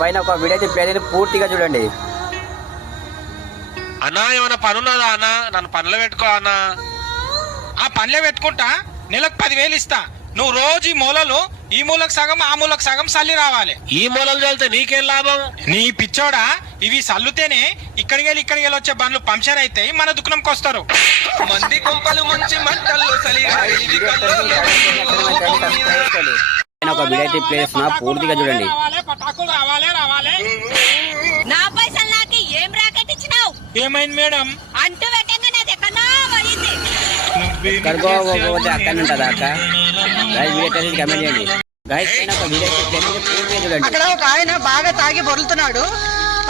పైన ఒక వీడియో అయితే ప్లే పూర్తిగా చూడండి. అన్నా ఏమైనా పనున్నదా అన్నా? నన్ను పనులు పెట్టుకో అన్నా. ఆ పనులే పెట్టుకుంటా, నెలకు 10,000 ఇస్తా. నువ్వు రోజు ఈ మూలలు, ఈ మూలకు సగం ఆ మూలకు సగం సల్లి రావాలి. ఈ మూలలు చల్లితే నీకేం లాభం? నీ పిచ్చోడా, ఇవి సల్లుతేనే ఇక్కడికి వచ్చే బండ్లు పంక్చర్ అయితే మన దుకాణంకి వస్తారు. మంది కొంపలు ముంచి మంటల్లో ఒక వీడియో అయితే ప్లే చేస్తున్నా, పూర్తిగా చూడండి. పటాకులు రావాలి. నా పైసలు నాకు ఏం రాకెట్ ఇచ్చినావు? ఏమైంది మేడం? అంటూ పెట్టంగా నాది ఎక్కడో పోయింది. అక్కడ ఉంటుందా అక్క? కమెంట్ చేయండి. అక్కడ ఒక ఆయన బాగా తాగి బొరులుతున్నాడు.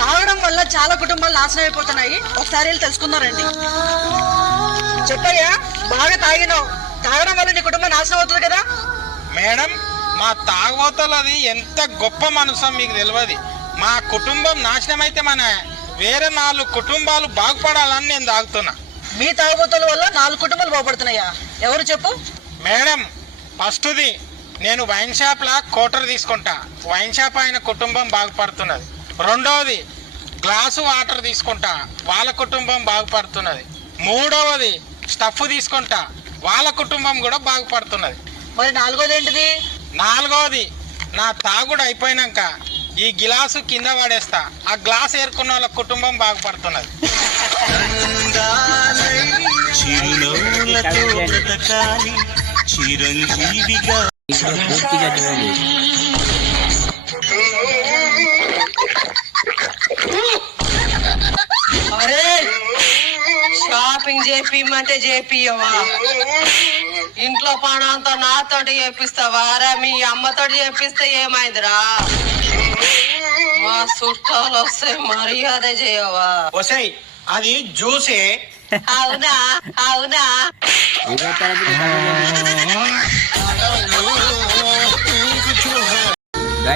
తాగడం వల్ల చాలా కుటుంబాలు నాశనం అయిపోతున్నాయి. ఒకసారి వెళ్ళి తెలుసుకున్నారండి. చెప్పయ్యా, బాగా తాగినావు, తాగడం వల్ల నీ కుటుంబం నాశనం అవుతుంది కదా. మేడం, మా తాగుబోతలు అది ఎంత గొప్ప మనసు మీకు తెలియదు. మా కుటుంబం నాశనం అయితే మన వేరే 4 కుటుంబాలు బాగుపడాలని నేను తాగుతున్నా. మీ తాగుబోతుల వల్ల 4 కుటుంబాలు బాగుపడుతున్నాయా? ఎవరు చెప్పు. మేడం, ఫస్ట్ది నేను వైన్ షాప్లా కోటర్ తీసుకుంటా, వైన్ షాప్ ఆయన కుటుంబం బాగుపడుతున్నది. రెండవది గ్లాసు వాటర్ తీసుకుంటా, వాళ్ళ కుటుంబం బాగుపడుతున్నది. మూడవది స్టఫ్ తీసుకుంటా, వాళ్ళ కుటుంబం కూడా బాగుపడుతున్నది. మరి నాలుగోది ఏంటిది? నాలుగవది నా తాగుడు అయిపోయినాక ఈ గిలాసు కింద పడేస్తా, ఆ గ్లాస్ ఏరుకున్న వాళ్ళ కుటుంబం బాగుపడుతున్నది. పూర్తిగా చూడండి. అరే, షాపింగ్ చేపిమంటే చేపియవా? ఇంట్లో పని అంతా నాతోటి చేపిస్తావా రా? మీ అమ్మతోటి చేపిస్తే ఏమైందిరా? మా చుట్టాలు వస్తే మర్యాద చేయవా? వసై అది జ్యూసే. అవునా?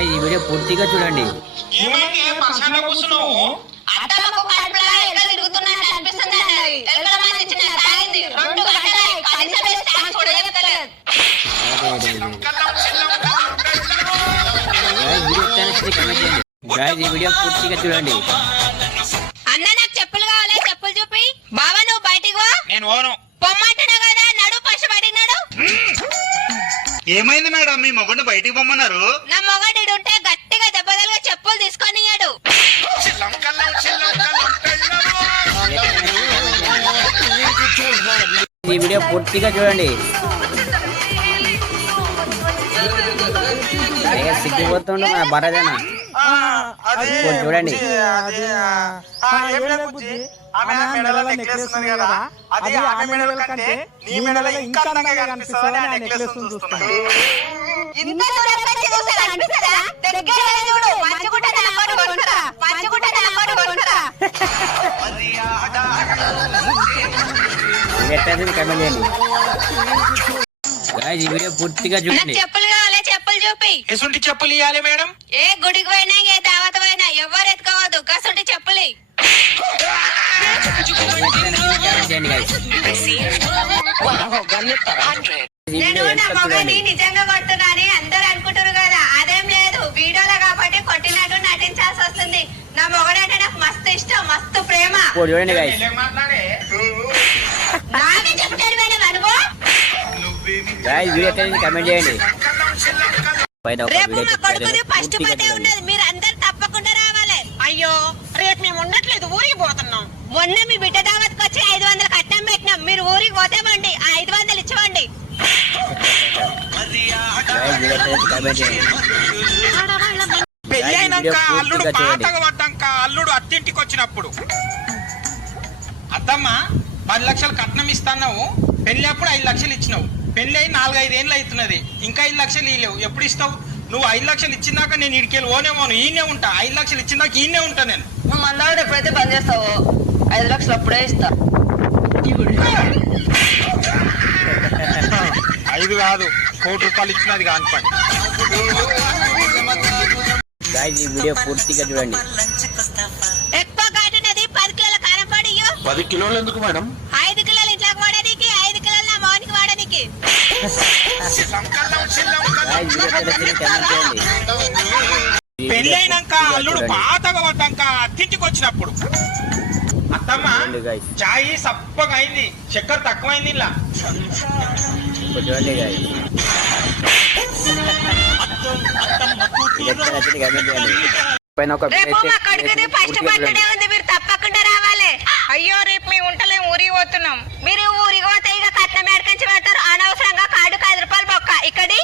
ఈ వీడియో పూర్తిగా చూడండి. ఈ వీడియో పూర్తిగా చూడండి. అన్న, నాకు చెప్పులు కావాలి, చెప్పులు చూపి. బావా, నువ్వు బయటికి పో. నేను ఓను. పొమ్మంటున్నా కదా, నడు ఫస్ట్ పడినాడు. ఏమైంది మేడం, మీ మొగుడిని బయటికి పొమ్మన్నారు? నా మొగడు ఉంటే గట్టిగా దెబ్బలుగా చెప్పులు తీసుకొనియాడు. ఈ వీడియో పూర్తిగా చూడండి. సిగ్గిపోతుండే మన బరదేనా చూడండి. కమెంట్ చేయండి. ఈ వీడియో పూర్తిగా చూడండి. చెప్పులు కావాలి, చెప్పులు చూపి. ఎసుంటి చెప్పులు ఇవ్వాలి మేడం? ఏ గుడికి పోయినా, ఏ దావత్ పోయినా ఎవరు ఎత్తుకోవద్దు, కసుంటి చెప్పులు. నేను నా మొగని నిజంగా కొడుతున్నాని అందరు అనుకుంటారు కదా. అదేం లేదు, వీడియోలో కాబట్టి కొట్టినట్టు నటించాల్సి వస్తుంది. నా మొగడంటే నాకు మస్తు ఇష్టం, మస్తు ప్రేమ. చూడండి నాకే చెప్తాడు మేడం అనుకో. కమెంట్ చేయండి. రేపు మా కొడుకుది ఫస్ట్ బర్త్డే ఉన్నది, మీరు అందరు తప్పకుండా రావాలి. అయ్యో, రేపు మేము ఉండట్లేదు, ఊరికి పోతున్నాం. మొన్న మీ బిడ్డ దావత్కి వచ్చి 500 కట్నం పెట్టినాం. మీరు ఊరికి పోతామండి, ఆ 500 ఇచ్చివ్వండి. పెళ్లి అయినాక అల్లుడు పాతగా పడ్డాక అల్లుడు అత్తింటికి వచ్చినప్పుడు, అత్తమ్మ 10 లక్షలు కట్నం ఇస్తాన్నావు, పెళ్లి అప్పుడు 5 లక్షలు ఇచ్చినావు. పెళ్లి అయి 4-5 ఏళ్ళు అవుతున్నది, ఇంకా 5 లక్షలు ఇవ్వలేవు. ఎప్పుడు ఇస్తావు? నువ్వు 5 లక్షలు ఇచ్చిందాక నేను ఇడికెళ్ళి ఓనేమోను, ఈయనే ఉంటా. 5 లక్షలు ఇచ్చిందాక ఈయనే ఉంటా నేను. నువ్వు మళ్ళీ ఎప్పుడైతే పని చేస్తావో 5 లక్షలు అప్పుడే ఇస్తా. 5 కాదు, 1 కోటి రూపాయలు ఇచ్చినది కాని పని. ఈ వీడియో పూర్తిగా చూడండి. ఎక్కువ కాటున్నది 10 కిలోల కారం పొడి. 10 కిలోలు ఎందుకు మేడం? 5 కిలోలు ఇంట్లోకి వాడడానికి, 5 కిలోలు నా మౌనికి వాడడానికి. ఈ పెళ్ళైనాక అల్లుడు పాతగా పడ్డాక అత్తింటికి వచ్చినప్పుడు అత్తమ్మ చాయ్ సప్పగా అయింది, చక్కెర తక్కువైంది ఇలా. చూడండి guys. పైన ఒక రేపు మా కొడుకుది ఫస్ట్ బర్త్డే ఉంది, మీరు తప్పకుండా రావాలి. అయ్యో రేపు మేము ఉంటలేం, ఊరికి పోతున్నాం. మీరు ఊరికి పోతే ఇక కట్నం ఏడకంచి పెడతారు, అనవసరంగా కార్డుకు 5 రూపాయలు బొక్క. ఇక్కడి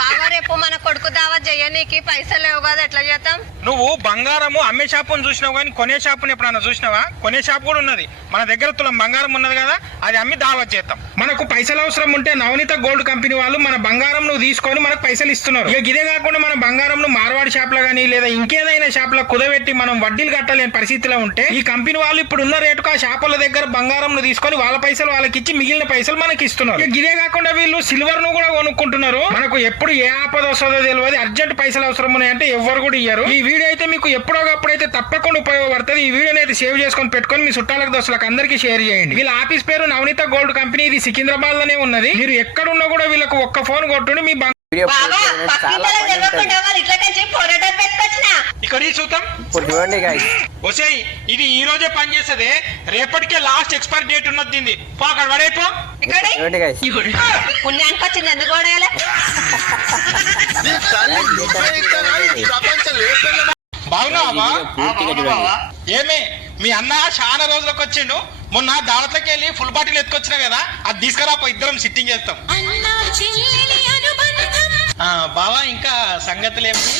బాగా రేపు మన కొడుకు దావత్ చెయ్యనీకి పైసలు లేవు కదా, ఎట్లా చేద్దాం? నువ్వు బంగారము అమ్మే షాపును చూసినావు కానీ కొనే షాపుని ఎప్పుడన్నా చూసినావా? కొనే షాప్ కూడా ఉన్నది మన దగ్గర, తులం బంగారం ఉన్నది కదా, అది అమ్మి దావత్ చేద్దాం. మనకు పైసలు అవసరం ఉంటే నవనీత గోల్డ్ కంపెనీ వాళ్ళు మన బంగారం నువ్వు తీసుకొని మనకు పైసలు ఇస్తున్నారు. ఇక ఇదే కాకుండా మన బంగారం మార్వాడి షాప్ లో గానీ లేదా ఇంకేదైనా షాప్ లో కుదబెట్టి మనం వడ్డీలు కట్టలేని పరిస్థితిలో ఉంటే ఈ కంపెనీ వాళ్ళు ఇప్పుడు ఉన్న రేటుకు ఆ షాపుల దగ్గర బంగారం తీసుకొని వాళ్ళ పైసలు వాళ్ళకి ఇచ్చి మిగిలిన పైసలు మనకి ఇస్తున్నారు. ఇక ఇదే కాకుండా వీళ్ళు సిల్వర్ ను కూడా కొనుక్కుంటున్నారు. మనకు ఎప్పుడు ఏ ఆపద వస్తుందో తెలియదు, అర్జెంట్ పైసలు అవసరం ఉన్నాయంటే ఎవరు కూడా ఇయ్యరు. ఈ వీడియో అయితే మీకు ఎప్పుడోకప్పుడైతే తప్పకుండా ఉపయోగపడుతుంది. ఈ వీడియోని అయితే సేవ్ చేసుకొని పెట్టుకొని మీ చుట్టాలకు దోస్తులకు అందరికీ షేర్ చేయండి. వీళ్ళ ఆఫీస్ పేరు నవనీత గోల్డ్ కంపెనీ, ఇది సికింద్రాబాద్ లోనే ఉన్నది. మీరు ఎక్కడున్నా కూడా వీళ్ళకు ఒక్క ఫోన్ కొట్టుండి మీ ఇక్కడ చూద్దాం. చూడండి guys. వచ్చేయి, ఇది ఈ రోజే పని చేస్తుంది, రేపటికే లాస్ట్ ఎక్స్పైర్ డేట్ ఉన్నది దీన్ని. అక్కడ పడైపో. చూడండి guys. పుణ్యానికి వచ్చింది ఎందుకు బాగున్నావా? ఏమే మీ అన్న చాలా రోజులకు వచ్చిండు, మొన్న దావత్లకి వెళ్ళి ఫుల్ బాటిల్ ఎత్తుకొచ్చినా కదా, అది తీసుకురాపో, ఇద్దరం సిట్టింగ్ చేస్తాం. బావా ఇంకా సంగతులు ఏమిటి?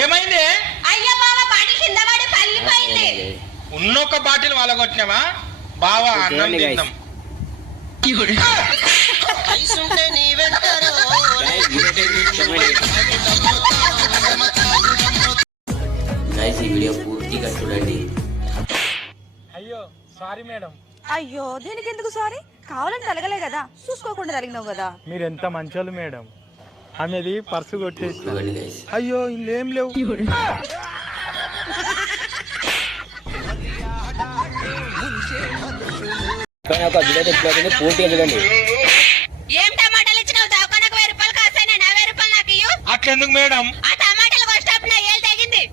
ఏమైంది? అయ్యో బావ, బాటిల్ కింద పడి పగిలిపోయింది. ఉన్నొక్క బాటిల్ వాళ్ళ కొట్టినావా? బావా అన్నం తిందాం. Guys, ఈ వీడియో పూర్తిగా చూడండి. అయ్యో సారీ మేడం. అయ్యో దీనికి ఎందుకు సారీ? కావాలని తలగలే కదా, చూసుకోకుండా తలిగినావు కదా. మీరు ఎంత మంచోళ్ళు మేడం, ఆమెది పర్సు కొట్టేసి. చూడండి guys. అయ్యో ఇల్లేం లేవు. పైన ఒక వీడియో అయితే పూర్తిగా చూడండి. ఏం టమాటాలు ఇచ్చినావు? దవాఖానకు 1000 రూపాయలు కాస్తాయి, 1000 రూపాయలు నాకు ఇయ్యు. అట్లెందుకు మేడం? ఆ టమాటాలు కొట్టేటప్పుడు నా ఏళ్ళు తగ్గింది.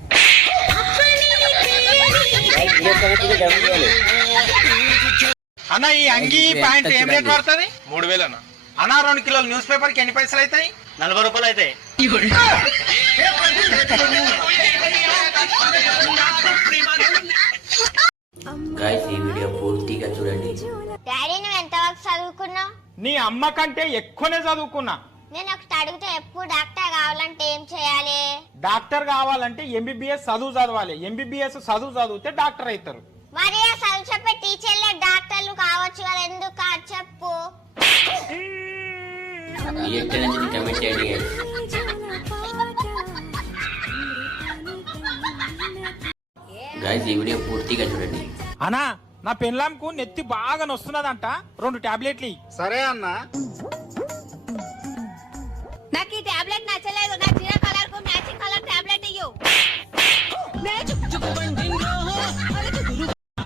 అన్న ఈ అంగి ప్యాంట్ ఏం రేట్ పడుతుంది? 3000 అన్న. అన్న 2 కిలోల న్యూస్ పేపర్ కి ఎన్ని పైసలు అవుతాయి? 40 రూపాయలు అవుతాయి. Guys, ఈ వీడియో పూర్తిగా చూడండి. డాడీ నువ్వు ఎంతవరకు చదువుకున్నావు? నీ అమ్మ కంటే ఎక్కువనే చదువుకున్నా. నేను ఒకటి అడిగితే ఎప్పుడు డాక్టర్ కావాలంటే ఏం చేయాలి? డాక్టర్ కావాలంటే ఎంబీబీఎస్ చదువు చదవాలి. ఎంబీబీఎస్ చదువు చదివితే డాక్టర్ అవుతారు. మరి ఆ చదువు చెప్పే టీచర్లే డాక్టర్లు కావచ్చు కదా, ఎందుకు కాదు చెప్పు. ఈ ఎక్కడ నుంచి కమెంట్ చేయండి guys. Guys, ఈ వీడియో పూర్తిగా చూడండి. అన్నా నా పెన్లాంకు నెత్తి బాగా నొస్తున్నదంట, 2 టాబ్లెట్లు. సరే అన్న. నాకు ఈ టాబ్లెట్ నచ్చలేదు, నా చీర కలర్ కు మ్యాచింగ్ కలర్ టాబ్లెట్ ఇయ్యు.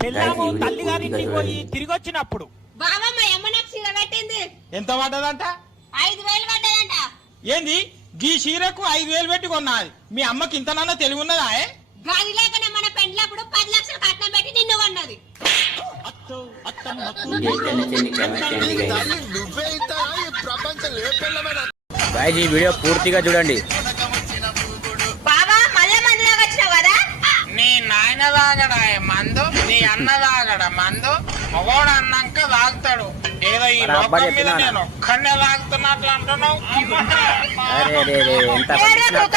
పెళ్ళాము తల్లి గారింటికి పోయి తిరిగి వచ్చినప్పుడు బావ మా అమ్మ నాకు చీర పెట్టింది. ఎంత పడ్డదంట? 5000 పడ్డదంట. ఏంది గీ చీరకు 5000 పెట్టి కొన్నది? మీ అమ్మకి ఇంతనన్నా తెలివి ఉన్నదా? గాది లేకనే మన పెండ్లప్పుడు 10 లక్షలు కట్నం పెట్టి నిన్ను కొన్నది. వీడియో ఎక్కడ నుంచి కమెంట్ చేయండి guys. Guys, ఈ వీడియో పూర్తిగా చూడండి. బావా మళ్ళా మందులోకి వచ్చినావు కదా? నీ నాయన తాగడా మందు, నీ అన్న తాగడా మందు? మగోడు అన్నాక తాగుతాడు. ఏదో ఈ లోకం మీద నేను ఒక్కనే తాగుతున్నట్లు అంటున్నావు. ఎంత ఏరే కూత,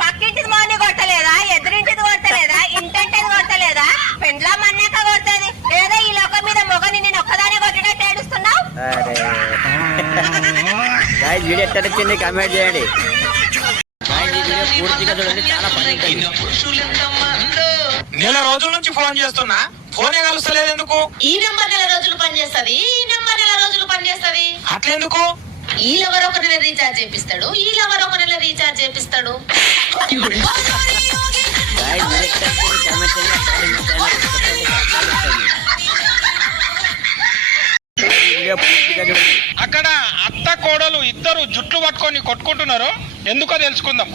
పక్కింటిది మోని కొట్టలేదా, ఎదురింటిది కొట్టలేదా, ఇంటింటిది కొట్టలేదా? పెండ్లా మన్నాక కొడుతుంది. ఏదో ఈ లోకం మీద మొగని నేను ఒక్కదానే కొట్టినట్టు ఏడుస్తున్నావు. Guys, వీడియో ఎక్కడ వచ్చింది కమెంట్ చేయండి. Guys, ఈ వీడియో పూర్తిగా చూడండి, చాలా పని. నెల రోజుల నుంచి ఫోన్ చేస్తున్నా, ఫోనే కలుస్తలేదు ఎందుకు? ఈ నెంబర్ నెల రోజులు పనిచేస్తది, ఈ నెంబర్ నెల రోజులు పనిచేస్తది. అట్లెందుకు? ఈలెవరో ఒక నెల రీఛార్జ్ చేపిస్తాడు, ఈలెవరో ఒక నెల రీఛార్జ్ చేపిస్తాడు. Guys, వీడియో ఎక్కడ వచ్చింది కమెంట్ చేయండి. వీడియో వీడియో పూర్తిగా చూడండి. అక్కడ అత్త కోడలు ఇద్దరు జుట్లు పట్టుకొని కొట్టుకుంటున్నారు. ఎందుకో తెలుసుకుందాం.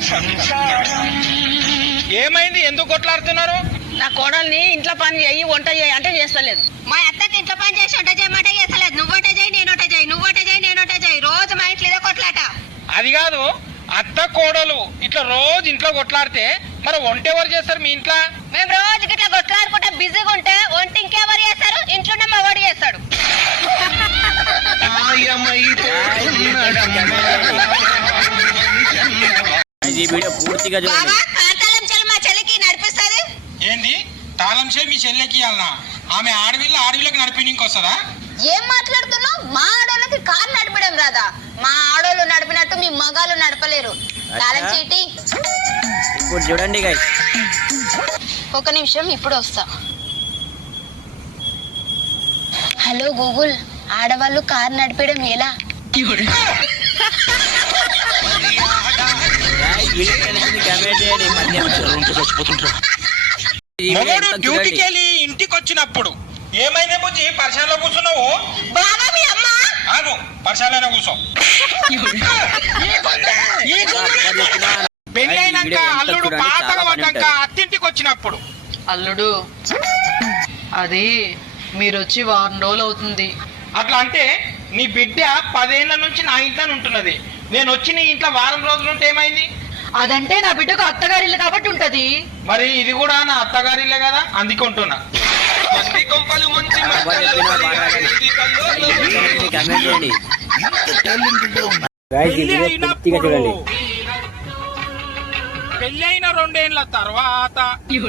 ఏమైంది? ఎందుకు కొట్లాడుతున్నారు? నా కోడల్ని ఇంట్లో పని చేయి వంట చేయి అంటే చేస్తలేదు. మా అత్తకి ఇంట్లో పని చేసి వంట చేయమంటే చేస్తలేదు. నువ్వొట చేయి నేనొట చేయి, నువ్వొట చేయి నేనొట చేయి. రోజు మా ఇంట్లో ఇదే కొట్లాట. అది కాదు, అత్త కోడలు ఇట్లా రోజు ఇంట్లో కొట్లాడితే మరి వంట ఎవరు చేస్తారు మీ ఇంట్లో? మేము రోజుకి ఇట్లా కొట్లాడుకుంటే బిజీగా ఉంటే వంట ఇంకెవరు చేస్తారు? ఇంట్లో మగవాడు చేస్తాడు. ఈ వీడియో పూర్తిగా చూడండి. బాబా కాంతాలం చెల్లి మా చెల్లికి నడిపిస్తుంది. ఏంది తాళం చేయి మీ చెల్లెకి ఇవ్వాలనా? ఆమె ఆడవిళ్ళకి నడిపినికి వస్తుందా? ఏం మాట్లాడుతున్నావు? మా ఆడోళ్ళకి కారు నడపడం రాదా? మా ఆడోళ్ళు నడిపినట్టు మీ మగాళ్ళు నడపలేరు. తాళం చీటి. ఇప్పుడు చూడండి గైస్. ఒక నిమిషం, ఇప్పుడు వస్తా. హలో గూగుల్, ఆడవాళ్ళు కారు నడిపడం ఎలా? మొగడు డ్యూటీకి వెళ్ళి ఇంటికి వచ్చినప్పుడు ఏమైనా బుజ్జి పరిశాలలో కూర్చున్నావు? బాబా మీ అమ్మ ఆగు, పరిశాలైనా కూర్చో. పెళ్లి అయినాక అల్లుడు పాతగా పడ్డాక అత్తింటికి వచ్చినప్పుడు అల్లుడు, అది మీరొచ్చి వారం రోజులు అవుతుంది. అట్లా అంటే నీ బిడ్డ 10 ఏళ్ల నుంచి నా ఇంట్లోనే ఉంటున్నది. నేను వచ్చి నీ ఇంట్లో వారం రోజులు ఉంటే ఏమైంది? అదంటే నా బిడ్డకు అత్తగారిల్లు కాబట్టి ఉంటది. మరి ఇది కూడా నా అత్తగారిలే కదా, అందుకే ఉంటున్నా. కమెంట్ చేయండి. గైస్ ఈ వీడియో పూర్తిగా చూడండి. పెళ్లి అయిన 2 ఏళ్ల తర్వాత గైస్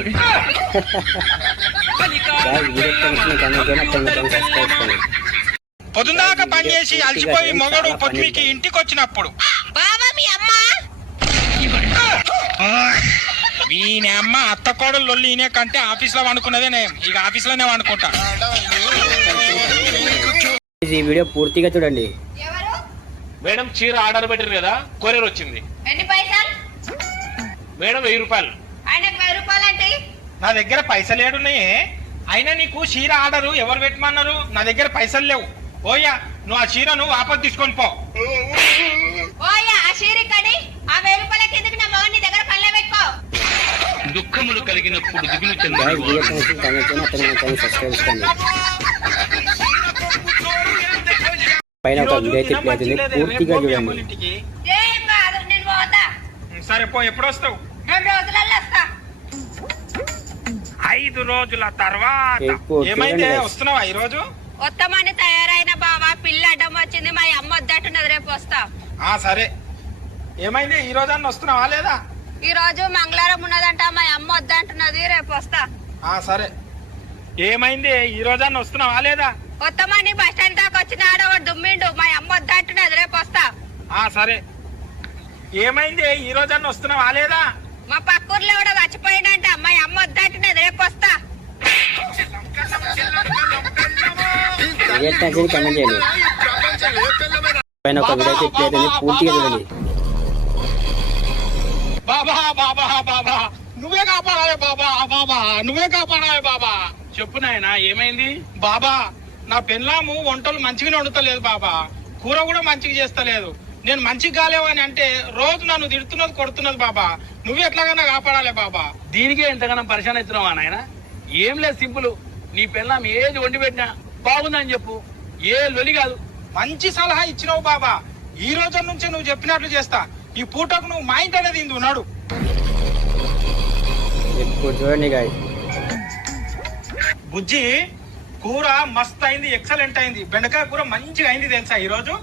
వీడియో కమెంట్ చేయండి. పొద్దుదాకా పని చేసి అలసిపోయి మొగడు పొద్దుకి ఇంటికి వచ్చినప్పుడు బాబా మీ అమ్మ ఈయన అమ్మ అత్త కోడలు లొల్లి ఈయన కంటే ఆఫీస్ లో వండుకున్నదే నేను. ఇక ఆఫీస్ లోనే వండుకుంటా. ఈ వీడియో పూర్తిగా చూడండి. ఎవరు? మేడం చీర ఆర్డర్ పెట్టారు కదా, కొరియర్ వచ్చింది. ఎన్ని పైసలు? మేడం 1000 రూపాయలు. ఆయనకు 1000 రూపాయలంటే నా దగ్గర పైసలు ఏడున్నాయి? అయినా నీకు చీర ఆర్డర్ ఎవరు పెట్టమన్నారు? నా దగ్గర పైసలు లేవు. ఓయ్యా, నువ్వు ఆ చీరను వాపస్ తీసుకొని పో. ఓయ్యా, ఆ షీరికడి ఆ 1000 రూపాయల కిందకి నా మగన్ నీ దగ్గర పళ్ళ పెట్టుకో. దుఃఖములు కలిగినప్పుడు దిగులు గైస్ వీడియో కమెంట్ చేయండి. సబ్స్క్రైబ్ చేసుకోండి. పైన ఒక వీడియో అయితే ప్లే అవుతుంది, పూర్తిగా చూడండి. ఏం కాదు, నేను పోతా. సరే పో. ఎప్పుడు వస్తావు? 2 రోజులలో వస్తా. 5 రోజుల తర్వాత. ఎక్కువ ఏమైంది, చూడండి. వస్తున్నావా ఈ రోజు? వస్తామని తయారైన బావా, పిల్ల అడ్డం వచ్చింది. మా అమ్మ వద్దట్టున్నది, రేపు వస్తా. సరే. ఏమైంది, ఈ రోజు అన్న వస్తున్నావా లేదా? ఈ రోజు మంగళవారం ఉన్నదంట, మా అమ్మ వద్దంటున్నది, రేపు వస్తా. సరే. ఏమైంది, ఈ రోజు అన్న వస్తున్నావా లేదా? వస్తామని బస్ స్టాండ్ దాకా వచ్చిన ఆడవాడు దుమ్మిండు, మా అమ్మ వద్దంటున్నది, రేపు వస్తా. సరే. ఏమైంది, ఈ రోజు అన్న వస్తున్నావా లేదా? మా పక్కూర్లో కూడా చచ్చిపోయిందంట, మా అమ్మ వద్దంటున్నది, రేపు వస్తా. వీడియో కమెంట్ చేయండి. పైన ఒక వీడియో అయితే ప్లే అవుతుంది, పూర్తిగా చూడండి. బాబా బాబా బాబా, నువ్వే కాపాడాలి బాబా. బాబా నువ్వే కాపాడాలి బాబా. చెప్పు నాయనా, ఏమైంది? బాబా, నా పెళ్ళాము వంటలు మంచిగానే వండుతలేదు బాబా, కూర కూడా మంచిగా చేస్తలేదు. నేను మంచిగా కాలేవని అంటే రోజు నన్ను తిడుతున్నది, కొడుతున్నది బాబా. నువ్వు ఎట్లాగైనా కాపాడాలి బాబా. దీనికే ఎంతగానో పరిశాన్ అవుతున్నావా నాయన? ఏం లేదు, సింపుల్. నీ పిల్లం ఏది వండి పెట్టినా బాగుందని చెప్పు, ఏ లొలి కాదు. మంచి సలహా ఇచ్చినావు బాబా. ఈ రోజు నుంచి నువ్వు చెప్పినట్లు చేస్తా. ఈ పూటకు నువ్వు మా ఇంటి అనేది ఉన్నాడు. ఇప్పుడు చూడండి గైస్. బుజ్జి, కూర మస్త్ అయింది, ఎక్సలెంట్ అయింది. బెండకాయ కూర మంచిగా అయింది తెలుసా ఈ రోజు.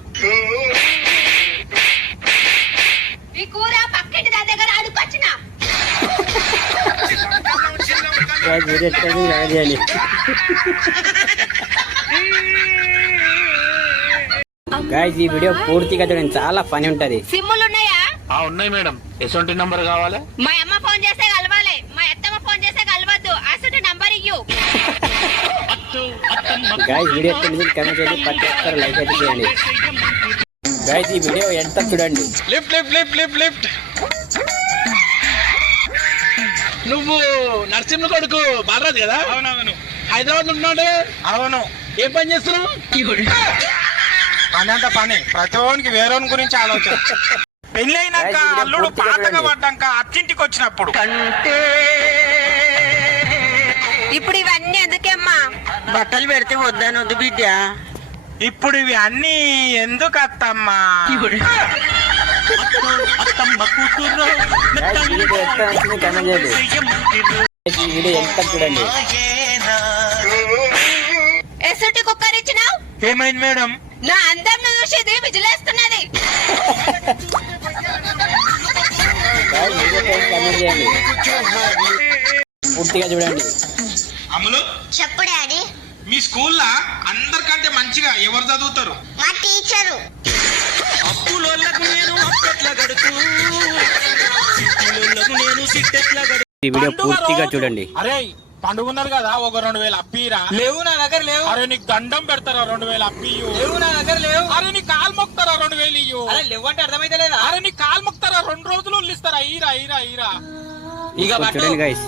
ఈ కూర పక్కింటి దాని దగ్గర అడుకొచ్చిన. వీడియో కమెంట్ చేయండి. గైస్ ఈ వీడియో పూర్తిగా చూడండి, చాలా ఫనీ ఉంటది. సిమ్ములు ఉన్నాయా? ఉన్నాయి మేడం. ఎటువంటి నంబర్ కావాలి? మా అమ్మ ఫోన్ చేస్తే కలవాలి, మా అత్తమ్మ ఫోన్ చేస్తే కలవద్దు. అసలు నంబర్ ఇయ్యు. గైస్ వీడియో కమెంట్ చేయండి, ప్రతి ఒక్కరు లైక్ అయితే చేయండి. గైస్ ఈ వీడియో ఎంత చూడండి. Lift lift lift lift lift. నువ్వు నరసింహ కొడుకు బాలరాజు కదా? అవునవును. హైదరాబాద్ ఉన్నాడు. అవును. ఏం పని చేస్తున్నావు? పని అంటే పని, ప్రతి ఒక్కరికి వేరేని గురించి ఆలోచన. పెళ్ళైనాక అల్లుడు పాతగా పడ్డాక అత్తింటికి వచ్చినప్పుడు ఇప్పుడు ఇవన్నీ ఎందుకమ్మా? బట్టలు పెడితే వద్దాను వద్దు బిడ్డ. ఇప్పుడు ఇవి అన్ని ఎందుకు అత్తమ్మా? Guys, వీడియో ఎంత నచ్చింది కమెంట్ చేయండి. ఈ వీడియో ఎంత చూడండి. ఎసుటి కుక్కర్ ఇచ్చినావు? ఏమైంది మేడం? నా అందం చూసేది విజిలేస్తున్నది. Guys, వీడియో ఎంత కమెంట్ చేయండి. పూర్తిగా చూడండి. అమ్ములు చెప్పు డాడీ. మీ స్కూల్లో అందరికంటే మంచిగా ఎవరు చదువుతారు? మా టీచరు. ఈ వీడియో పూర్తిగా చూడండి. అరే పండుగ ఉన్నారు కదా, ఒక 2000 అప్పిరా. లేవు నా దగ్గర లేవు. అరే నీకు దండం పెడతారా 2000 అప్పియు. లేవు నా దగ్గర లేవు. అరే నీ కాలు మొక్తారా 2000 ఇయ్యు. అరే లేవు అంటే అర్థమైతే లేదా? అరే నీ కాలు మొక్తారా 2 రోజులు ఇస్తారా? ఈరా ఈరా ఈరా. ఇక పట్టు. చూడండి గైస్.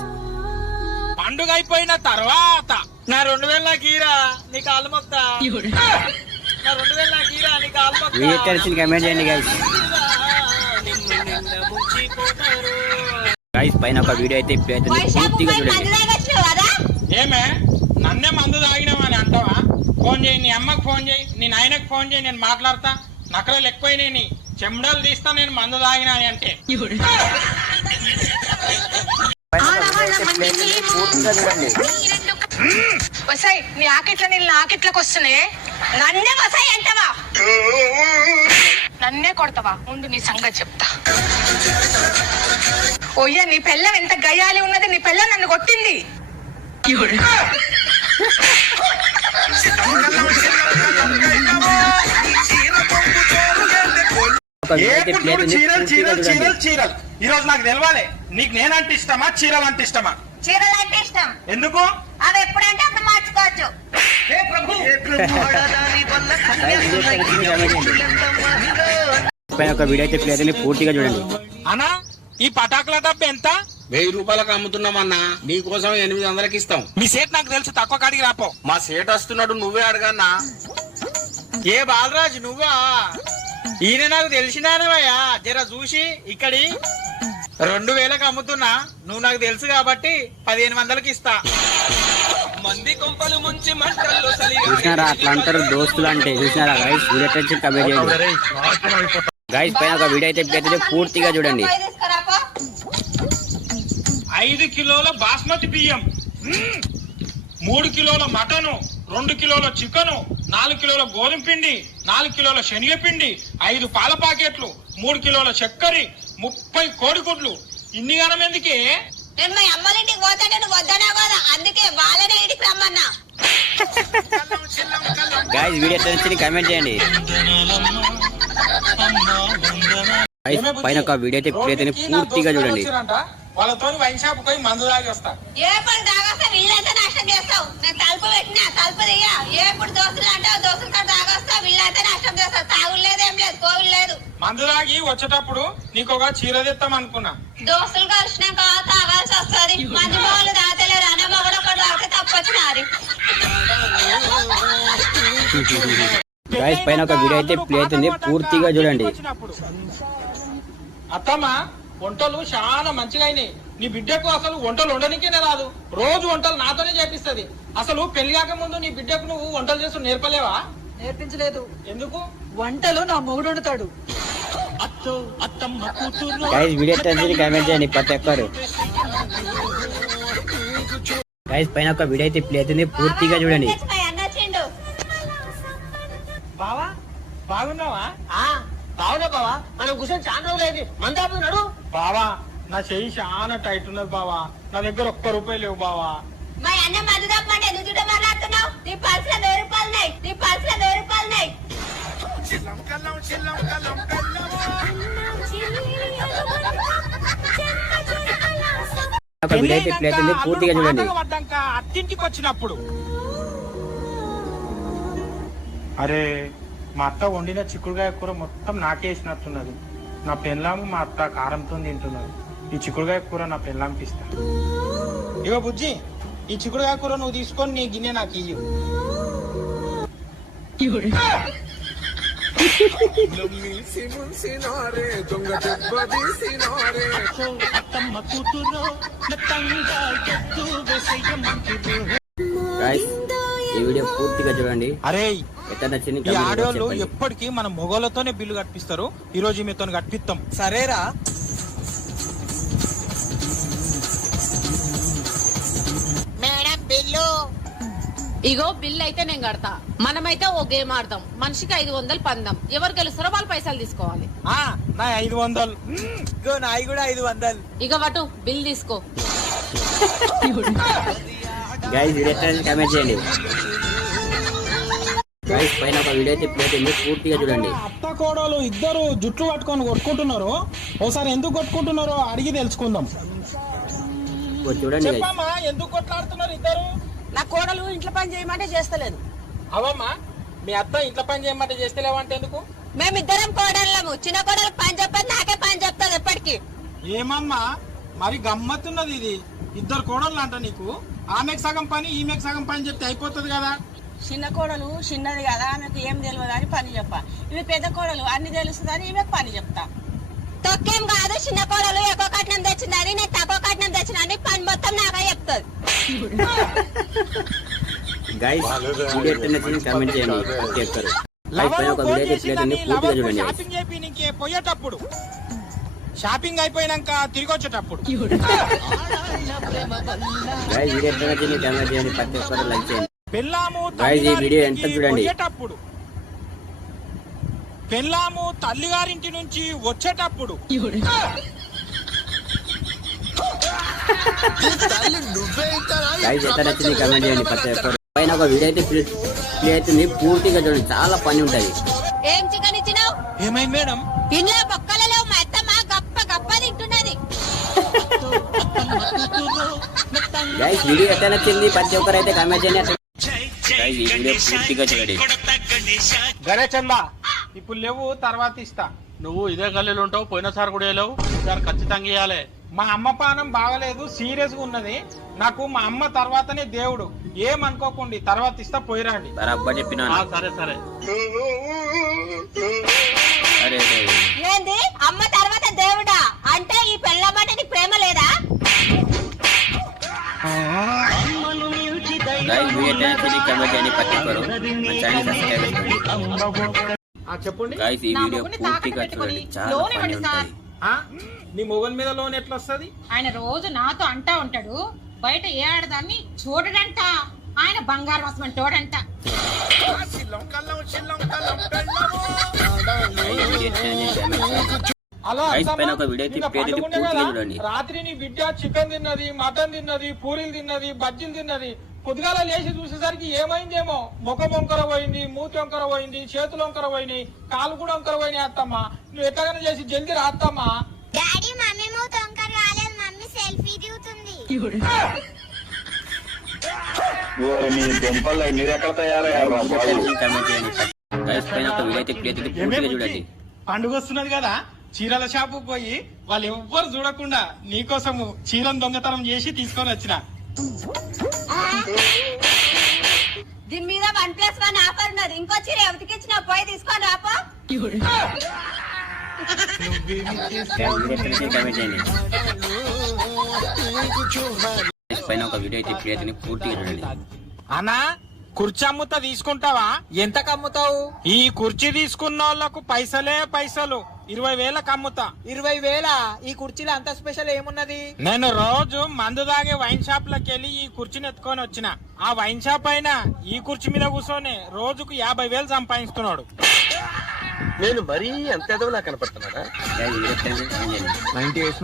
పండుగ అయిపోయిన తర్వాత నా 2000 నాకు ఈరా, నీ కాళ్ళు మొక్తా. నా 2000 నాకు ఈరా, నీ కాళ్ళు మొక్తా. వీడియో తెలిసిన కమెంట్ చేయండి గైస్. గైస్ పైన ఒక వీడియో అయితే ప్లే అవుతుంది, పూర్తిగా చూడండి. ఏమే నన్నే మందు తాగినామని అంటావా? ఫోన్ చేయి, నీ అమ్మకి ఫోన్ చేయి, నీ నాయనకు ఫోన్ చేయి, నేను మాట్లాడతా. నకలు ఎక్కువైనాయి, నీ చెమడలు తీస్తా నేను మందు తాగినా అని అంటే. పైన ఒక వీడియో అయితే ప్లే అవుతుంది, పూర్తిగా చూడండి. వసాయి నీ ఆకిట్ల నీళ్ళు ఆకిట్లకు వస్తున్నాయి. నన్నే వసాయి అంటావా? నన్నే కొడతావా? ముందు నీ సంగతి చెప్తా. ఓయ్యా నీ పెళ్ళం ఎంత గయ్యాలి ఉన్నది. నీ పెళ్ళం నన్ను కొట్టింది. ఒక వీడియో అయితే ప్లే అవుతుంది, పూర్తిగా చూడండి. చీరలు ఈ రోజు నాకు తెలవాలి. నీకు నేనంటే ఇష్టమా, చీరలు అంటే ఇష్టమా? చీరలు అంటే ఇష్టం. ఎందుకు? అవి ఎప్పుడంటే అప్పుడు మార్చుకోవచ్చు. పైన ఒక వీడియో అయితే ప్లే అవుతుంది, పూర్తిగా చూడండి. అన్నా ఈ పటాకుల డబ్బు ఎంత? 1000 రూపాయలకు అమ్ముతున్నామన్నా, నీకోసం 800కి ఇస్తాం. మీ సేట్ నాకు తెలుసు, తక్కువ కాడికి రాపో. మా సేట్ వస్తున్నాడు, నువ్వే అడగన్నా. ఏ బాలరాజు నువ్వా? ఈయన నాకు తెలిసినానవయ్యా, జర చూసి ఇక్కడి 2000కి అమ్ముతున్నా. నువ్వు నాకు తెలుసు కాబట్టి 1500కి ఇస్తా. మంది కొంపలు ముంచి మంటల్లో చూసినారా అట్లా అంటారు దోస్తులు అంటే? చూసినారా గైస్? వీడియో తెలిసి కమెంట్ చేయండి. గైస్ పైన ఒక వీడియో అయితే ప్లే అవుతుంది, పూర్తిగా చూడండి. 5 కిలోల బాస్మతి బియ్యం, 3 కిలోల మటను, 2 కిలోల చికెను, 4 కిలోల గోధుమ పిండి, 4 కిలోల శనగపిండి, 5 పాల ప్యాకెట్లు, 3 కిలోల చక్కెర, 30 కోడిగుడ్లు. ఇన్ని గణం ఎందుకే? నేను మా అమ్మలింటికి పోతాంటే నువ్వు వద్దనా కదా, అందుకే వాళ్ళనే ఇంటికి రమ్మన్నా. గైస్ వీడియో తెలిసి కమెంట్ చేయండి. గైస్ పైన ఒక వీడియో అయితే ప్లే అవుతుంది, పూర్తిగా చూడండి. వాళ్ళతో వైన్ షాప్ పోయి మందు తాగి వస్తా. ఏ పని తాగొస్తా వీళ్ళైతే నష్టం చేస్తావు. నేను తలుపు పెట్టినా తలుపు దిగా. ఎప్పుడు దోస్తులు అంటావు, దోస్తులతో తాగొస్తా. వీళ్ళైతే నష్టం చేస్తావు. తాగులు లేదు, ఏం లేదు, కోవిలు లేదు. మందు తాగి వచ్చేటప్పుడు నీకు ఒక చీర తెస్తాం అనుకున్నా. దోస్తులు కలిసినాక తాగాల్సి వస్తుంది. మంది వాళ్ళు తాగలేరు అనే మొగడు ఒకటి తాగితే తప్పొచ్చినారు. గైస్ పైన ఒక వీడియో అయితే ప్లే అవుతుంది, పూర్తిగా చూడండి. అత్తమ్మ వంటలు చాలా మంచిగా అయినాయి. నీ బిడ్డకు అసలు వంటలు వండనికేనే రాదు. రోజు వంటలు నాతోనే చేపిస్తది. అసలు పెళ్లి కాక ముందు నీ బిడ్డకు నువ్వు వంటలు చేస్తూ నేర్పలేవా? నేర్పించలేదు. ఎందుకు? వంటలు నా మొగుడు వండుతాడు. గైస్ వీడియో తెలిసి కమెంట్ చేయండి ప్రతి ఒక్కరు. గైస్ పైన ఒక వీడియో అయితే ప్లే అవుతుంది, పూర్తిగా చూడండి. అన్నచ్చిండు బావా బాగున్నావా? బావునా బావా, మనం కూర్చొని చాలా రోజులైంది. మందాపున్నాడు బావా నా చెయ్యి చాలా టైట్ ఉన్నది బావా. నా దగ్గర 1 రూపాయి లేవు బావా. మా అన్న మందు తప్పమంటే ఎందుకు చూడ మాట్లాడుతున్నావు? నీ పర్సులో 1000 రూపాయలు ఉన్నాయి. నీ పర్సులో 1000 రూపాయలు ఉన్నాయి. ఒక వీడియో అయితే ప్లే అవుతుంది, పూర్తిగా చూడండి. అత్తింటికి వచ్చినప్పుడు అరే మా అత్త వండిన చిక్కుడుకాయ కూర మొత్తం నాకేసినట్టున్నది. నా పెళ్ళాము మా అత్త కారంతో తింటున్నది. ఈ చిక్కుడుకాయ కూర నా పెళ్ళాంకి ఇస్తా. ఇగో బుజ్జి, ఈ చిక్కుడుకాయ కూర నువ్వు తీసుకొని నీ గిన్నె నాకు ఇయ్యు. Guys, ఈ వీడియో పూర్తిగా చూడండి. అరే ఎట్లా నచ్చింది ఈ comment లో ఆడోళ్ళు చెప్పండి. ఎప్పటికీ మన మొగోళ్ళతోనే బిల్లు కట్టిస్తారు. ఈ రోజు మీతో కట్టిస్తాం. సరేరా మేడం బిల్లు. ఇగో బిల్ అయితే నేను కడతా. మనమైతే ఓ గేమ్ ఆడదాం. మనిషికి 500 పందాం. ఎవరు గెలుస్తారో వాళ్ళు పైసలు తీసుకోవాలి. నా 500. ఇగో నాయి కూడా 500. ఇక వటు బిల్ తీసుకో. గైస్ వీడియో ఎట్లా కామెంట్ చేయండి. గైస్ పైన ఒక వీడియో అయితే ప్లే చేయండి, పూర్తిగా చూడండి. అత్త కోడలు ఇద్దరు జుట్లు పట్టుకొని కొట్టుకుంటున్నారు. ఒకసారి ఎందుకు కొట్టుకుంటున్నారో అడిగి తెలుసుకుందాం. ఓ చూడండి guys. చెప్పమ్మా, ఎందుకు కొట్లాడుతున్నారు ఇద్దరు? నా కోడలు ఇంట్లో పని చేయమంటే చేస్తలేదు. అవమ్మా, మీ అత్త ఇంట్లో పని చేయమంటే చేస్తలేవంటే ఎందుకు? మేమిద్దరం కోడళ్ళము. చిన్న కోడలకు పని చెప్పదు, నాకే పని చెప్తాది ఎప్పటికి. ఏమమ్మా మరి గమ్మత్తున్నది ఇది. ఇద్దరు కోడళ్ళు అంట నీకు. ఆమెకు సగం పని ఈమెకు సగం పని చెప్తే అయిపోతుంది కదా. చిన్న కోడలు చిన్నది కదా, ఆమెకు ఏం తెలియదు అని పని చెప్పా. ఇవి పెద్ద కోడలు అన్ని తెలుస్తుందని ఈమెకు పని చెప్తా. తొక్కేం కాదు, చిన్న కోడలు ఎక్కువ కట్నం తెచ్చిందని నేను తక్కువ కట్నం తెచ్చినని పని మొత్తం నాకే చెప్తాది. గైస్ వీడియో ఎట్లా నచ్చింది కామెంట్ చేయండి. చెప్తారు గైస్ పైన ఒక వీడియో అయితే ప్లే చేయండి, పూర్తిగా చూడండి. షాపింగ్ అయిపోయి నీకే పోయేటప్పుడు, షాపింగ్ అయిపోయినాక తిరిగి వచ్చేటప్పుడు. గైస్ వీడియో ఎట్లా నచ్చింది కామెంట్ చేయండి, ప్రతి ఒక్కరు లైక్ చేయండి. పెళ్ళాము Guys, ఈ వీడియో ఎంత చూడండి. పోయేటప్పుడు, పెళ్ళాము తల్లిగారింటి నుంచి వచ్చేటప్పుడు. గైస్ ఎట్లా నచ్చింది కామెంట్ చేయండి, ప్రతి ఒక్కరు. పైన ఒక వీడియో అయితే ప్లే అవుతుంది, పూర్తిగా చూడండి. చాలా పని ఉంటది. ఏం చికెన్ ఇచ్చినావు? ఏమైంది మేడం? ఇంట్లో బొక్కలలో మా అత్తమ్మ గప్ప గప్ప తింటున్నది. గైస్ వీడియో ఎట్లా నచ్చింది ప్రతి ఒక్కరు అయితే కామెంట్ చేయండి. గైస్ ఈ వీడియో పూర్తిగా చూడండి. గరే చందా, ఇప్పుడు లేవు, తర్వాత ఇస్తా. నువ్వు ఇదే గల్లీలో ఉంటావు. పోయినసారి కూడా వెళ్ళావు. ఈసారి ఖచ్చితంగా ఇవ్వాలి. మా అమ్మ పానం బాగలేదు, సీరియస్ గా ఉన్నది. నాకు మా అమ్మ తర్వాతనే దేవుడు. ఏమనుకోకండి, తర్వాత ఇస్తా, పోయిరండి. బరాబ్బర్ చెప్పినా. సరే సరే. సరే సరే. ఏంది అమ్మ తర్వాత దేవుడా? అంటే ఈ పెళ్ళమంటే నీకు ప్రేమ లేదా? గైస్ వీడియో ఎట్లా నచ్చింది కామెంట్ చేయండి, ప్రతి ఒక్కరు మా ఛానల్ సబ్స్క్రైబ్ చేసుకోండి. చెప్పండి. గైస్ ఈ వీడియో పూర్తిగా చూడండి. చాలా పని ఉంటది. నీ మొగన్ మీద లోన్ ఎట్లా వస్తుంది? ఆయన రోజు నాతో అంటా ఉంటాడు, బయట ఏ ఆడదాన్ని చూడడంట. ఆయన బంగారు వసమని తోడంట. గైస్ వీడియో ఎట్లా నచ్చింది కామెంట్ చేయండి. అలా గైస్ పైన ఒక వీడియో అయితే నిన్న ప్లే చేయండి, పండుగనే పూర్తిగా కదా, చూడండి. రాత్రి నీ బిడ్డ చికెన్ తిన్నది, మటన్ తిన్నది, పూరీలు తిన్నది, బజ్జీలు తిన్నది. పొద్దుగాల లేచి చూసేసరికి ఏమైందేమో, ముఖం వంకర పోయింది, మూతి వంకర పోయింది, చేతులు వంకర పోయినాయి, కాలు కూడా వంకర పోయినాయి. అత్తమ్మ నువ్వు ఎట్లాగైనా చేసి జల్దీ రాత్తమ్మా. డాడీ మమ్మీ మూత వంకర రాలేదు, మమ్మీ సెల్ఫీ దిగుతుంది. కామెంట్ చేయండి. గైస్ పైన ఒక వీడియో అయితే ప్లే చేయండి, పూర్తిగా చూడండి. పండుగ వస్తున్నది కదా, చీరల షాపు పోయి వాళ్ళు ఎవ్వరు చూడకుండా నీకోసము చీరను దొంగతనం చేసి తీసుకొని వచ్చిన. దీని మీద 1+1 ఆఫర్ ఉన్నది. ఇంకో చీర ఎవతికిచ్చిన పోయి తీసుకొని రాపో. పైన ఒక వీడియో అయితే ప్లే చేయండి, పూర్తిగా చూడండి. అన్నా కుర్చీ అమ్ముతా తీసుకుంటావా? ఎంతకు అమ్ముతావు? ఈ కుర్చీ తీసుకున్న వాళ్ళకు పైసలే పైసలు. 20,000 అమ్ముతా. 20,000? ఈ కుర్చీలో అంత స్పెషల్ ఏమున్నది? నేను రోజు మందు దాగే వైన్ షాప్ లకి వెళ్ళి ఈ కుర్చీని ఎత్తుకొని వచ్చిన. ఆ వైన్ షాప్ అయినా ఈ కుర్చీ మీద కూర్చొని రోజుకు 50,000 సంపాదిస్తున్నాడు. నేను మరీ అంత ఎదవలా కనపడుతున్నాడా? గైస్ వీడియో ఎట్లా నచ్చింది కామెంట్ చేయండి.